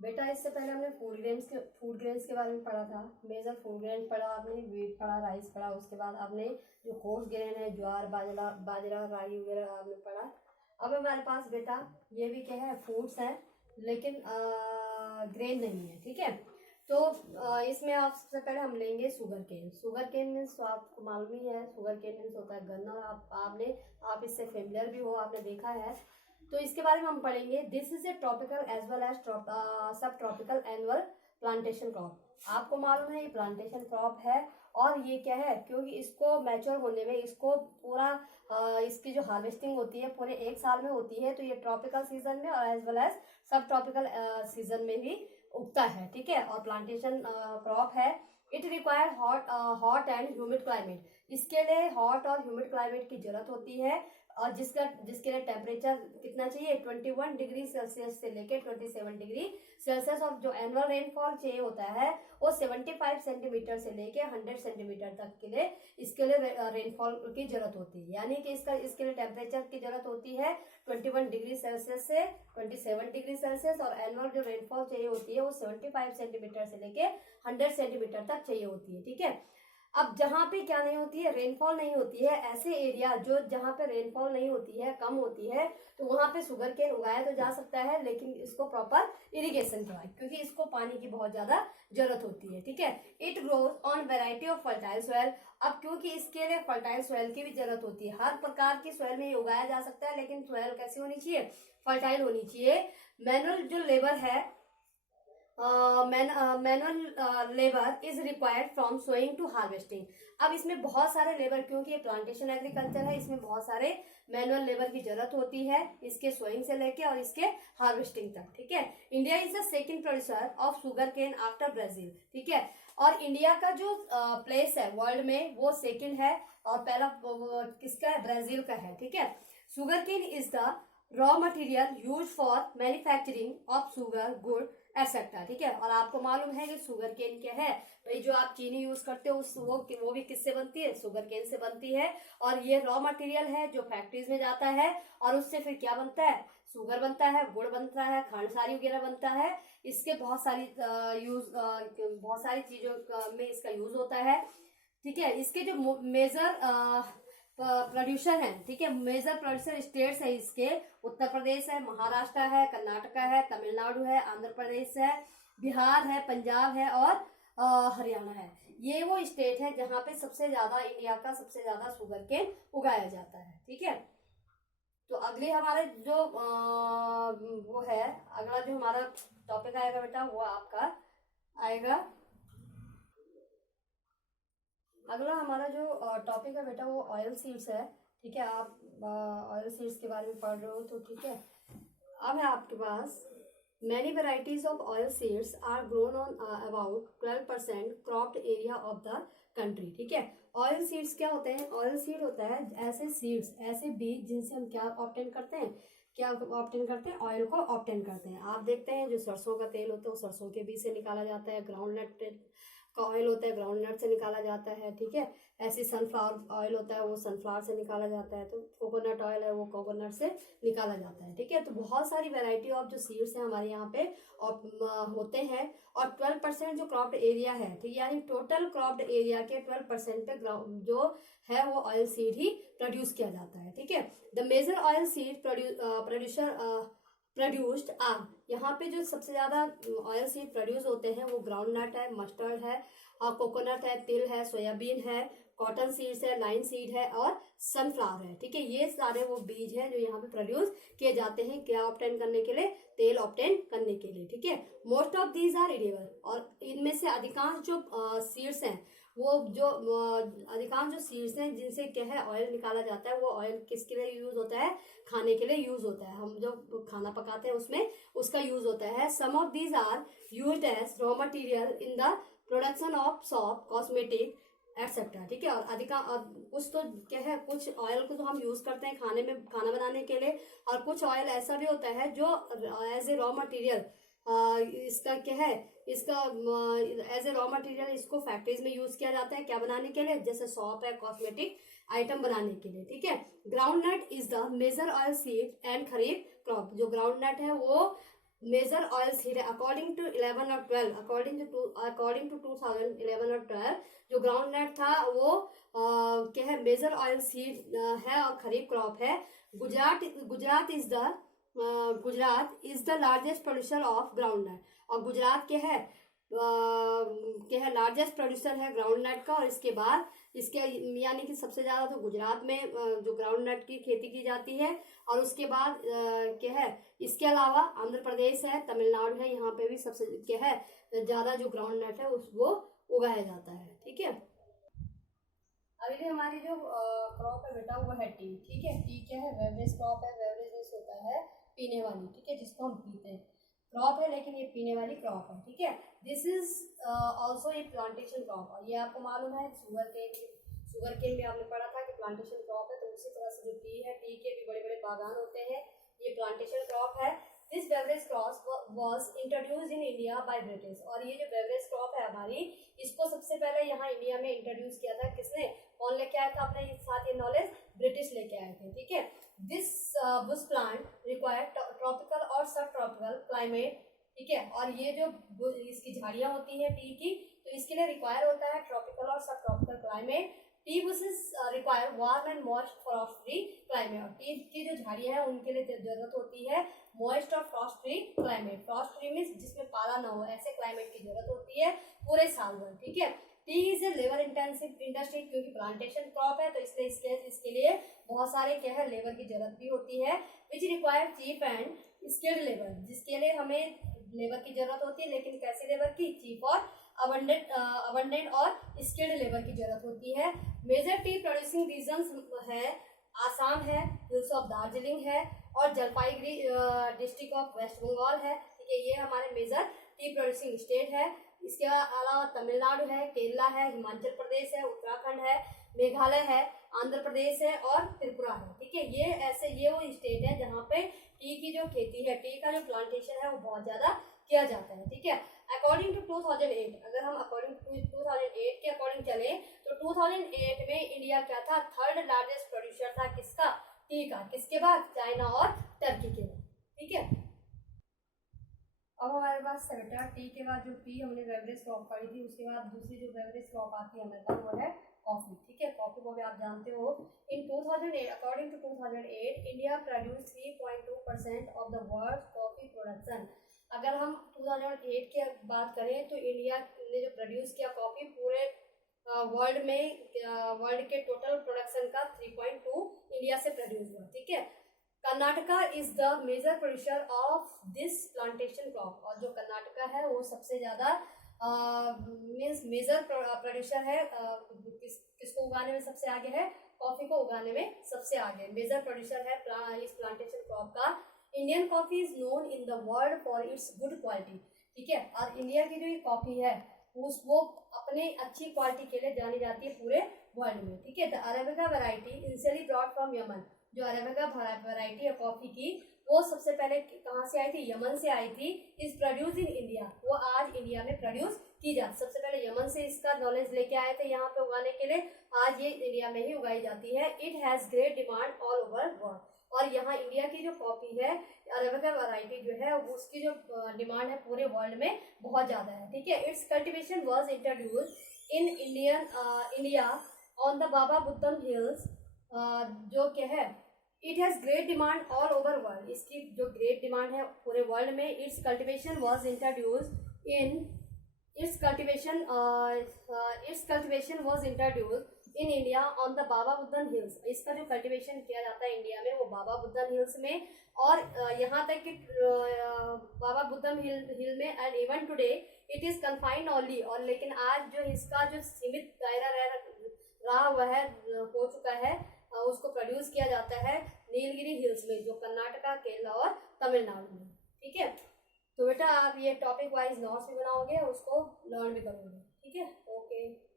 बेटा इससे पहले हमने फूड ग्रेन्स के बारे में पढ़ा था। मेजर फूड ग्रेन पढ़ा आपने, व्हीट पढ़ा, राइस पढ़ा, उसके बाद आपने जो कोर्स ग्रेन है ज्वार बाजरा बाजरा राई वगैरह आपने पढ़ा। अब हमारे पास बेटा ये भी क्या है, फूड्स हैं लेकिन ग्रेन नहीं है, ठीक है। तो इसमें आप सबसे पहले हम लेंगे sugarcane. Sugarcane means तो आपको मालूम ही है, शुगर केन मीन्स होता है गन्ना। आप इससे फेमिलियर भी हो, आपने देखा है। तो इसके बारे में हम पढ़ेंगे। This is a tropical as well as sub tropical annual plantation crop. आपको मालूम है ये प्लांटेशन क्रॉप है, और ये क्या है, क्योंकि इसको मैच्योर होने में इसको पूरा इसकी जो हार्वेस्टिंग होती है पूरे एक साल में होती है। तो ये ट्रॉपिकल सीजन में और as well as sub tropical season में भी उगता है, ठीक है। और प्लांटेशन क्रॉप है। It require hot and humid climate. इसके लिए हॉट और ह्यूमिड क्लाइमेट की जरूरत होती है, और जिसके लिए टेम्परेचर कितना चाहिए, 21 डिग्री सेल्सियस से लेके 27 डिग्री सेल्सियस। और जो एनुअल रेनफॉल चाहिए होता है वो 75 सेंटीमीटर से लेके 100 सेंटीमीटर तक के लिए इसके लिए रेनफॉल की जरूरत होती है। यानी कि इसके लिए टेम्परेचर की जरूरत होती है 21 डिग्री सेल्सियस से 27 डिग्री सेल्सियस, और एनुअल जो रेनफॉल चाहिए होती है वो 75 सेंटीमीटर से लेके 100 सेंटीमीटर तक चाहिए होती है, ठीक है। अब जहाँ पे क्या नहीं होती है, रेनफॉल नहीं होती है, ऐसे एरिया जो जहाँ पे रेनफॉल नहीं होती है, कम होती है, तो वहां पे शुगर केन उगाया तो जा सकता है, लेकिन इसको प्रॉपर इरिगेशन कराए, क्योंकि इसको पानी की बहुत ज्यादा जरूरत होती है, ठीक है। It grows on variety of fertile soil. अब क्योंकि इसके लिए फर्टाइल सॉइल की भी जरूरत होती है, हर प्रकार की सॉइल में ये उगाया जा सकता है, लेकिन सॉइल कैसी होनी चाहिए, फर्टाइल होनी चाहिए। मैनुअल जो लेबर है, manual labour is required from sowing to harvesting. अब इसमें बहुत सारे लेबर, क्योंकि ये प्लांटेशन एग्रीकल्चर है, इसमें बहुत सारे मैनुअल लेबर की जरूरत होती है, इसके सोइंग से लेके और इसके हार्वेस्टिंग तक, ठीक है। India is the second producer of sugar cane after Brazil, ठीक है। और इंडिया का जो प्लेस है वर्ल्ड में वो सेकंड है, और पहला किसका है, ब्राजील का है, ठीक है। Sugar cane is the raw material use for manufacturing of sugar gur etcetera, ठीक है। और आपको मालूम है कि शुगर केन क्या है भाई, जो आप चीनी यूज करते हो वो भी किससे बनती है, शुगर केन से बनती है। और ये रॉ मटेरियल है जो फैक्ट्रीज में जाता है, और उससे फिर क्या बनता है, शुगर बनता है, गुड़ बनता है, खांडसारी वगैरह बनता है। इसके बहुत सारी चीजों में इसका यूज होता है, ठीक है। इसके जो मेजर प्रोड्यूसर है, ठीक है, मेजर प्रोड्यूसर स्टेट्स है इसके, उत्तर प्रदेश है, महाराष्ट्र है, कर्नाटका है, तमिलनाडु है, आंध्र प्रदेश है, बिहार है, पंजाब है, और हरियाणा है। ये वो स्टेट है जहाँ पे सबसे ज्यादा, इंडिया का सबसे ज्यादा शुगर केन उगाया जाता है, ठीक है। तो अगले हमारे जो वो है, अगला जो हमारा टॉपिक आएगा बेटा वो आपका आएगा, अगला हमारा जो टॉपिक है बेटा वो ऑयल सीड्स है, ठीक है। आप ऑयल सीड्स के बारे में पढ़ रहे हो तो ठीक है। अब है आपके पास many varieties of oil seeds are grown on about 12% cropped area of the country, ठीक है। ऑयल सीड्स क्या होते हैं, ऑयल सीड होता है ऐसे सीड्स, ऐसे बीज जिनसे हम क्या ऑब्टेन करते हैं, क्या ऑब्टेन करते हैं, ऑयल को ऑब्टेन करते हैं। आप देखते हैं जो सरसों का तेल होता है वो सरसों के बीज से निकाला जाता है, ग्राउंड नट का ऑयल होता है ग्राउंड नट से निकाला जाता है, ठीक है। ऐसे सनफ्लावर ऑयल होता है वो सनफ्लावर से निकाला जाता है, तो कोकोनट ऑयल है वो कोकोनट से निकाला जाता है, ठीक है। तो बहुत सारी वैरायटी ऑफ जो सीड्स हैं हमारे यहाँ पे होते हैं, और 12% जो क्रॉप्ड एरिया है, ठीक है, यानी टोटल क्रॉप्ड एरिया के 12% पे जो है वो ऑयल सीड ही प्रोड्यूस किया जाता है, ठीक है। The major oil seed produced are, यहाँ पे जो सबसे ज्यादा ऑयल सीड प्रोड्यूस होते हैं वो ग्राउंड नट है, मस्टर्ड है, और कोकोनट है, तिल है, सोयाबीन है, कॉटन सीड्स है, लाइन सीड है, और सनफ्लावर है, ठीक है। ये सारे वो बीज है जो यहाँ पे प्रोड्यूस किए जाते हैं, क्या ऑब्टेन करने के लिए, तेल ऑब्टेन करने के लिए, ठीक है। Most of these are edible, और इनमें से अधिकांश जो सीड्स हैं वो जो अधिकांश जो सीड्स हैं जिनसे क्या है ऑयल निकाला जाता है, वो ऑयल किसके लिए यूज होता है, खाने के लिए यूज होता है, हम जो खाना पकाते हैं उसमें उसका यूज होता है। Some of these are used as raw material in the production of soap, cosmetic etcetera, ठीक है। और कुछ तो क्या है, कुछ ऑयल को तो हम यूज करते हैं खाने में, खाना बनाने के लिए, और कुछ ऑयल ऐसा भी होता है जो एज ए रॉ मटेरियल इसका क्या है, इसका एज ए रॉ मटेरियल इसको फैक्ट्रीज में यूज किया जाता है, क्या बनाने के लिए, जैसे सॉप है, कॉस्मेटिक आइटम बनाने के लिए, ठीक है। Ground nut is the major oil seed and kharif crop. जो ग्राउंड नट है वो मेजर ऑयल सीड है अकॉर्डिंग टू 11 और 12, अकॉर्डिंग टू 2011 और 12 जो ग्राउंड नट था वो क्या है, मेजर ऑयल सीड है और खरीफ क्रॉप है। Gujarat is the largest producer of ground nut, और गुजरात क्या है लार्जेस्ट प्रोड्यूसर है ग्राउंड नट का। और इसके बाद इसके यानी कि सबसे ज्यादा तो गुजरात में जो ग्राउंड नट की खेती की जाती है, और उसके बाद क्या है इसके अलावा आंध्र प्रदेश है, तमिलनाडु है, यहाँ पे भी सबसे क्या है ज्यादा जो ग्राउंड नट है वो उगाया जाता है। ठीक है, अगली हमारी जो क्रॉप है बेटा वो है टी। ठीक है, टी क्या है, बेवरेज क्रॉप है। बेवरेज होता है पीने वाली, ठीक है, जिसको हम पीते हैं। क्रॉप है लेकिन ये पीने वाली क्रॉप है। ठीक है, this is also a plantation crop. और ये आपको मालूम है शुगर केन में आपने पढ़ा था कि प्लांटेशन क्रॉप है, तो उसी तरह से जो टी है, टी के भी बड़े बड़े बागान होते हैं, ये प्लांटेशन क्रॉप है। This beverage crop was introduce in India by British. और ये जो बेवरेज क्रॉप है हमारी, इसको सबसे पहले यहाँ इंडिया में इंट्रोड्यूस किया था किसने, कौन लेके आया था अपने साथ ये नॉलेज, ब्रिटिश लेके आए थे। ठीक है, this Bush plant require tropical और सब ट्रॉपिकल क्लाइमेट। ठीक है, और ये जो इसकी झाड़ियां होती है टी की, तो इसके लिए रिक्वायर होता है ट्रॉपिकल और सब tropical climate. T bushes require warm and moist Frost free climate. और टी की जो झाड़ियां हैं उनके लिए जरूरत होती है मॉइस्ट और Frost free climate. Frost free means जिसमें पाला ना हो, ऐसे क्लाइमेट की जरूरत होती है पूरे साल भर। ठीक है, T is a labour intensive industry, क्योंकि प्लांटेशन क्रॉप है तो इसलिए इसके लिए बहुत सारे क्या है लेबर की जरूरत भी होती है, which require cheap and skilled labour, जिसके लिए हमें लेबर की जरूरत होती है, लेकिन कैसी लेबर की, चीप और अबंडेंट और स्किल्ड लेबर की जरूरत होती है। मेजर टी प्रोड्यूसिंग रीजन्स है आसाम है, हिल्स ऑफ दार्जिलिंग है, और जलपाईगुड़ी डिस्ट्रिक्ट ऑफ वेस्ट बंगाल है। ठीक है, ये हमारे मेजर टी प्रोड्यूसिंग स्टेट है। इसके अलावा तमिलनाडु है, केरला है, हिमाचल प्रदेश है, उत्तराखंड है, मेघालय है, आंध्र प्रदेश है और त्रिपुरा है। ठीक है, ये वो स्टेट है जहाँ पे टी की जो खेती है, टी का जो प्लांटेशन है वो बहुत ज्यादा किया जाता है। ठीक है, अकॉर्डिंग टू 2008, अगर हम अकॉर्डिंग टू 2008 के अकॉर्डिंग चले तो 2008 में इंडिया क्या था, थर्ड लार्जेस्ट प्रोड्यूसर था किसका, टी का, किसके बाद, चाइना और टर्की के बाद। ठीक है, अब हमारे पास बेटा टी के बाद जो टी हमने बेवरेज क्रॉप पढ़ी थी, उसके बाद दूसरी जो बेवरेज क्रॉप आती है हमारे पास वो है कॉफी। ठीक है, कॉफी को भी आप जानते हो। In 2008 according to 2008 India produce 3.2% of the world coffee production. अगर हम 2008 की बात करें तो इंडिया ने जो प्रोड्यूस किया कॉफी पूरे वर्ल्ड के टोटल प्रोडक्शन का 3.2 इंडिया से प्रोड्यूस हुआ। ठीक है, Karnataka is the major producer of this plantation crop. और जो कर्नाटका है वो सबसे ज्यादा मीन्स मेजर प्रोड्यूसर है, किसको उगाने में सबसे आगे है, कॉफी को उगाने में सबसे आगे मेजर प्रोड्यूसर है इस प्लांटेशन क्रॉप का। Indian coffee is known in the world for its good quality. ठीक है, और इंडिया की जो ये कॉफी है वो अपने अच्छी क्वालिटी के लिए जानी जाती है पूरे वर्ल्ड में। ठीक है, the arabica variety initially brought from Yemen. जो अरेबिका वैरायटी है कॉफी की वो सबसे पहले कहाँ से आई थी, यमन से आई थी। इज प्रोड्यूस इन इंडिया, वो आज इंडिया में प्रोड्यूस की जाती, सबसे पहले यमन से इसका नॉलेज लेके आए थे यहाँ पे उगाने के लिए, आज ये इंडिया में ही उगाई जाती है। It has great demand all over world. और यहाँ इंडिया की जो कॉफी है अरेबिका वैरायटी जो है उसकी जो डिमांड है पूरे वर्ल्ड में बहुत ज्यादा है। ठीक है, its cultivation was introduce in India on the Baba Budan hills. जो क्या है, it has great demand all over world, इसकी जो ग्रेट डिमांड है पूरे वर्ल्ड में। Its cultivation was introduce in India on the Baba Budan hills. इसका जो कल्टीवेशन किया जाता है इंडिया में वो बाबा बुद्दन हिल्स में, और यहाँ तक कि बाबा बुद्दन हिल में and even today it is confined only. और लेकिन आज जो इसका जो सीमित दायरा रहा हुआ है, हो चुका है, उसको प्रोड्यूस किया जाता है नीलगिरी हिल्स में, जो कर्नाटका, केरला और तमिलनाडु में। ठीक है, तो बेटा आप ये टॉपिक वाइज नोट्स भी बनाओगे, उसको लर्न भी करोगे। ठीक है, ओके।